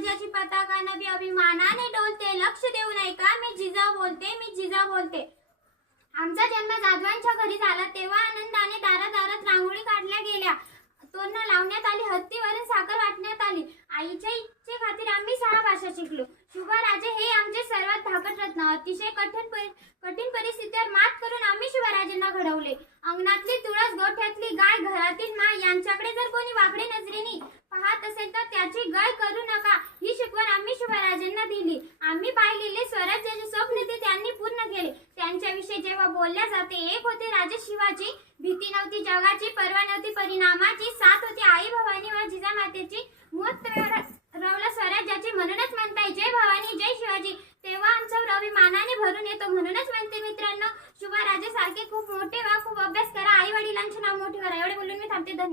स्वराज्याची पताका नवी अभिमानाने डोलते. लक्ष देऊ नये का, मी जिजाऊ बोलते. आमचा जन्म जाधवांच्या घरी झाला तेव्हा आनंदाने दारादारात रांगोळी काढल्या गेल्या, तोरणं लावण्यात आली, हत्तीवरून साखर वाटण्यात आली. आईच्या इच्छेखातीर आम्ही 6 भाषा शिकलो. शिवराजे हे आमचे सर्वात धाकट रत्न. अतिशय कठीण परिस्थितीवर मात करून आम्ही शिवराजांना घडवले. अंगणातली तुळस, गोठ्यातली गाय, घरातील माय यांच्याकडे जर कोणी वाकडी नजरेने पाहत असेल तर त्याची गय करू नका, ही शिकवण आम्ही शिवराजांना दिली. आम्ही पाहिलेले स्वराज्याचे स्वप्न ते त्यांनी पूर्ण केले. त्यांच्याविषयी जेव्हा बोलल्या जाते, एक होते राजे शिवाजी, भीती नव्हती जगाची, पर्वा नव्हती परिणामाची, साथ होती आई भवानी व जिजामातेची, मूर्त रवला स्वराज्याची. म्हणूनच म्हणताय जय भवानी जय शिवाजी. तेव्हा आमचा अभिमानाने भरून येतो. म्हणूनच म्हणते मित्रांनो, शिवराजे सारखे खूप मोठे व्हा, खूप अभ्यास करा, आई वडिलांचे नाव मोठे करा. एवढे बोलून मी थांबते. धन्यवाद.